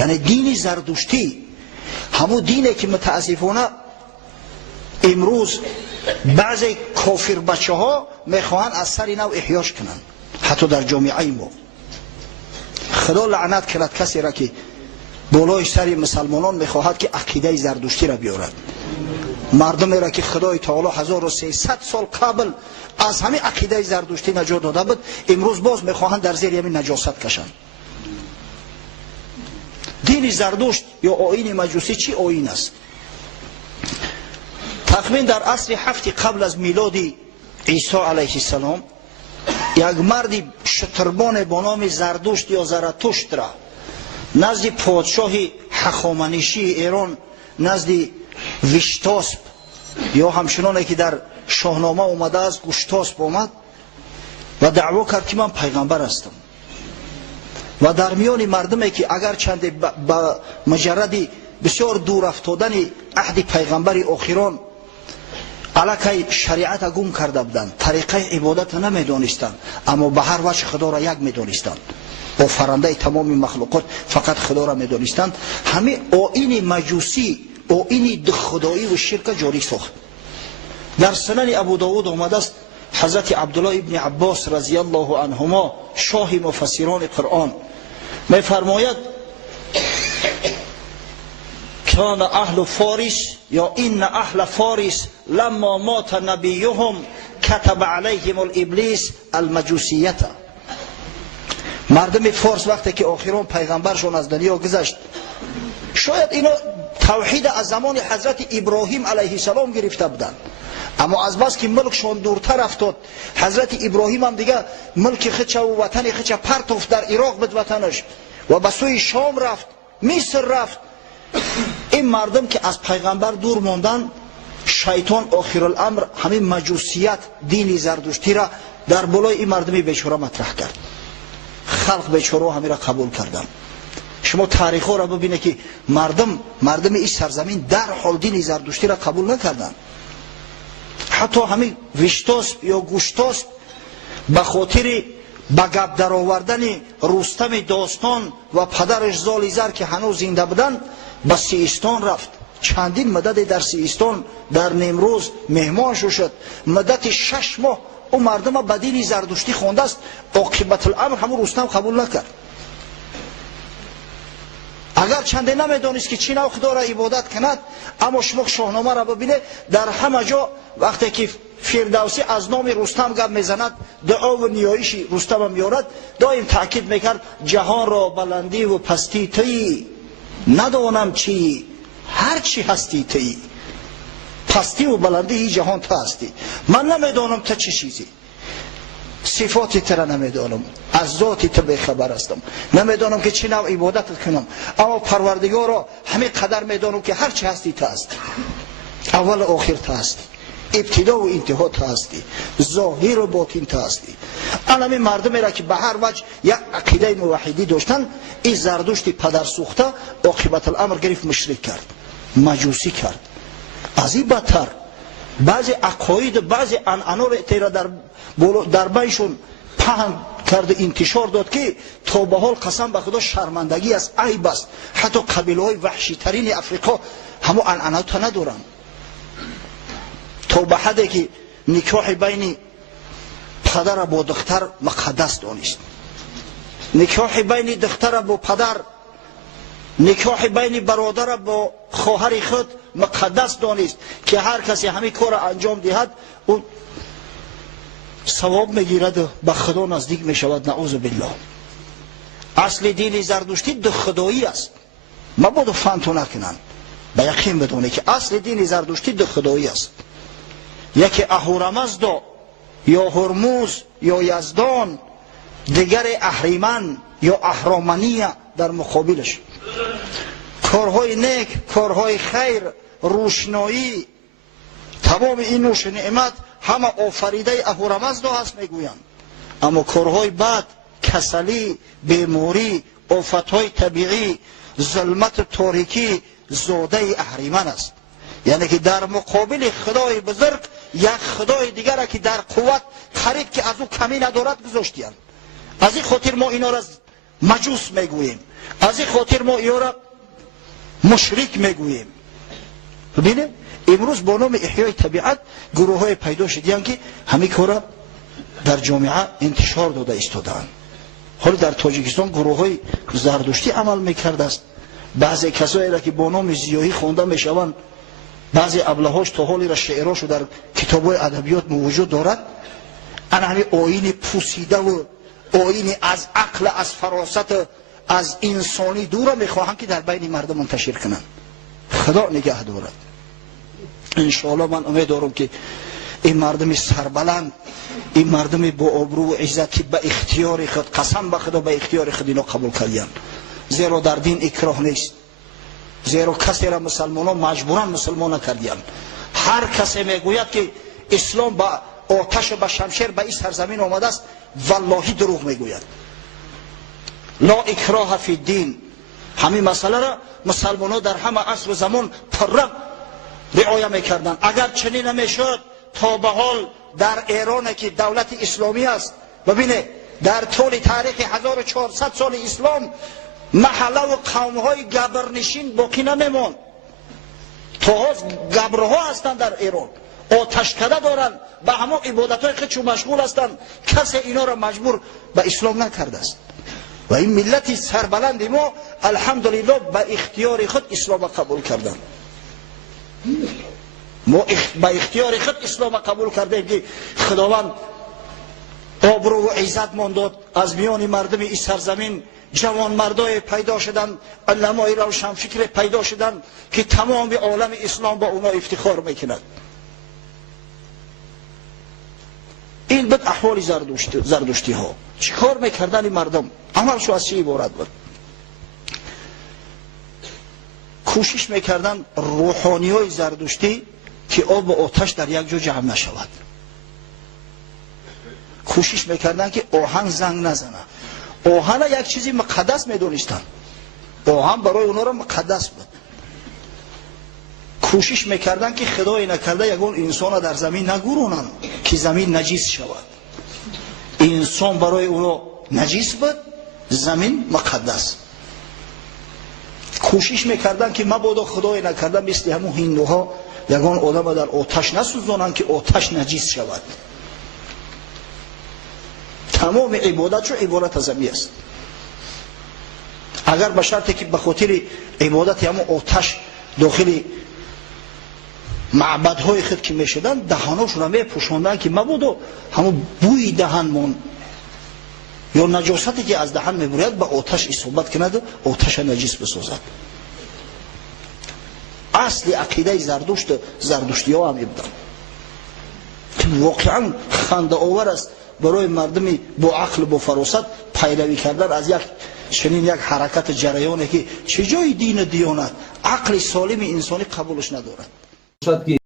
یعنی دین زردشتی همون دینه که متاسفانه امروز بعضی کافر بچه ها میخواهند از سر نو احیاش کنند، حتی در جامعه ما. خدا لعنت کرد کسی را که بالای سر مسلمانان میخواهد که عقیده زردشتی را بیارد. مردمی را که خدای تعالی 1300 سال قبل از همین عقیده زردشتی نجات داده بود، امروز باز میخواهند در زیر همین نجاست کشند. دین زردشت یا آیین مجوسی چی آیین است؟ تقریبا در عصر 7 قبل از میلاد عیسی علیه السلام یک مرد شتربان با نام زردشت یا زرتشت را نزد پادشاه هخامنشی ایران، نزد ویشتاسپ یا همچنانی که در شاهنامه اومده است گوشتاسپ آمد و دعوا کرد که من پیغمبر هستم. و در میان مردمی که اگر چند با مجرد بسیار دور افتادن عهد پیغمبر آخران علاقه شریعت گم کرده بودند، طریقه عبادت نمیدانستند، اما به هر وجه خدا را یک میدانستند، آفرنده تمام مخلوقات فقط خدا را میدانستند. همه آیین مجوسی، آیین خدایی و شرک جاری ساخت. در سنن ابو داود آمده است حضرت عبدالله ابن عباس رضی الله عنهما شاه مفسران قرآن میفرماید کان اهل فارس یا این اهل فارس لما مات نبیهم کتب علیهم الابلیس المجوسیت. مردم فارس وقتی که آخران پیغمبرشون از دنیا گذشت، شاید اینا توحید از زمان حضرت ابراهیم علیه السلام گرفته بودند، اما از بس که ملکشون دورتر افتاد، حضرت ابراهیم هم دیگه ملک خودش و وطن خودش پرت در عراق بود وطنش و به سوی شام رفت، مصر رفت. این مردم که از پیغمبر دور ماندن، شیطان آخر الامر همین مجوسیت دین زردشتی را در بالای این مردم بیچاره مطرح کرد. خلق بیچاره همین را قبول کردن. شما تاریخ ها را ببینه که مردم این سرزمین در حال دین زردشتی را قبول نکردن. حتی همین ویشتاسپ یا گوشتاسپ به خاطر به گپ در آوردن رستم داستان و پدرش زالیزر که هنوز زنده بودن به سیستان رفت. چندین مدت در سیستان در نیمروز مهمان شد. مدت 6 ماه او مردم به دین زردشتی خوانده است. عاقبت الامر همون رستم قبول نکرد. اگر چنده نمیدانست که چی نوع خدا را عبادت کند، اما شما شاهنامه را ببینه، در همه جا وقتی که فردوسی از نام رستم گپ میزند، دعا و نیایش رستم میارد، دائم تاکید میکرد جهان را بلندی و پستی تویی، ندانم چی، هر چی هستی تویی، پستی و بلندی این جهان تو هستی، من نمیدانم تو چه چیزی، صفاتی تر نمیدانم، از ذاتی تو بخبر هستم، نمیدانم که چی نوع عبادت کنم، اما پروردگار را همه قدر میدانم که هر چی هستی تو هستی، اول و آخر تو هستی، ابتدا و انتها تو هستی، ظاهر و باطن تو هستی. الان مردمی را که به هر وجه یک عقیده موحدی داشتن، این زردشت پدر سوخته عاقبت الامر گرفت مشرک کرد، مجوسی کرد. از این بدتر بعضی عقاید، بعضی عنعنه را در بینشون پهن کرد، انتشار داد که تا به حال قسم به خدا شرمندگی است، عیب است. حتی قبیله های وحشی ترین افریقا همو عنعنه تا ندارن. تا به حدی که نکاح بین پدر با دختر مقدس دانست، نکاح بین دختر با پدر، نکاح بین برادر با خواهر خود مقدس دانست که هر کسی همین کار انجام دهد اون ثواب میگیرد و به خدا نزدیک میشود. نعوذ بالله. اصل دین زردشتی دو خدایی است. مبادا فهمتو نکنن، به یقین بدونه که اصل دین زردشتی دو خدایی است. یکی اهورامزدا یا هرموز یا یزدان، دیگر اهریمن یا اهرامنیه در مقابلش. کارهای نیک، کارهای خیر، روشنایی، تمام این نوش نعمت همه آفریده اهورامزدا هست میگویند. اما کارهای بد، کسلی، بیماری، آفتهای طبیعی، ظلمت تاریکی زاده اهریمن است. یعنی که در مقابل خدای بزرگ یک خدای دیگر که در قوت قریب که از او کمی ندارد گذاشتیند. از این خاطر ما اینا را مجوس میگوییم. از این خاطر ما اینا مشرک میگوییم. ببینید امروز با نام احیای طبیعت گروه های پیدا شدیان که همین کارا در جامعه انتشار داده ایستادند. حالا در تاجیکستان گروه های زردشتی عمل میکرده است. بعضی کسایی را که با نام زیایی خوانده میشوند، بعضی ابلهاش تا حالی را شعراشو در کتاب‌های ادبیات موجود دارد. انا همین آیین پوسیده و آیین از عقل، از فراست، از انسانی دور میخواهند که در بین مردم منتشر کنند. خدا نگه دارد. انشاءالله من امید دارم که این مردم سربلند، این مردم با آبرو و عزت که به اختیار خود، قسم به خدا به اختیار خود اینا قبول کردن. زیرا در دین اکراه نیست. زیرا کسی را مسلمانان مجبورا مسلمان نکردند. هر کسی میگوید که اسلام با آتش و با شمشیر به این سرزمین آمده است، والله دروغ میگوید. لا اکراه فی الدین. همین مسئله را مسلمانان در همه عصر و زمان پررنگ رعایت میکردند. اگر چنین نمیشد تا به حال در ایران که دولت اسلامی است، ببینه در طول تاریخ 1400 سال اسلام محله و قوم‌های گبرنشین باقی نمیموند. تا گبرها هستند در ایران، آتشکده دارند، به همه عبادت‌های خودشون مشغول هستند. کسی اینا را مجبور به اسلام نکرده است. و این ملت سربلند ما الحمدلله به اختیار خود اسلام قبول کردند. ما به اختیار خود اسلام قبول کردیم که خداوند آبرو و عزت مان داد. از میان مردم این سرزمین جوان مردای پیدا شدن، علمای روشنفکر پیدا شدن که تمام عالم اسلام با اونا افتخار میکند. این بود احوال زردشتی ها. چیکار میکردن این مردم؟ عملشو از چی عبارت بود؟ کوشش میکردن روحانی های زردشتی که آب و آتش در یک جا جمع نشود. کوشش میکردن که آهن زنگ نزنه. آهن یک چیزی مقدس میدونستن. آهن برای اونا را مقدس بود. کوشش میکردن که خدای نکرده یگون انسان در زمین نگورونن که زمین نجیس شود. انسان برای اونا نجیس بود، زمین مقدس. کوشش میکردن که مبادا خدای نکرده مثل همون هندوها یگان آدم در آتش نسوزانند که آتش نجیس شود. تمام عبادت رو عبادت از زمین است. اگر به شرطی که به خاطر عبادت همون آتش داخل معبدهای خود که میشدن دهاناشون هم پوشاندن که مبادا همون بوی دهنمون یا نجاستی که از دهن میبرید به آتش اصابت کند، آتش نجیس بسازد. اصل عقیده زردشتی ها هم بودن که واقعا خنده آور است برای مردم با عقل با فراست پیروی کردن از یک چنین یک حرکت جریانی که چه جای دین و دیانت عقل سالم انسانی قبولش ندارد.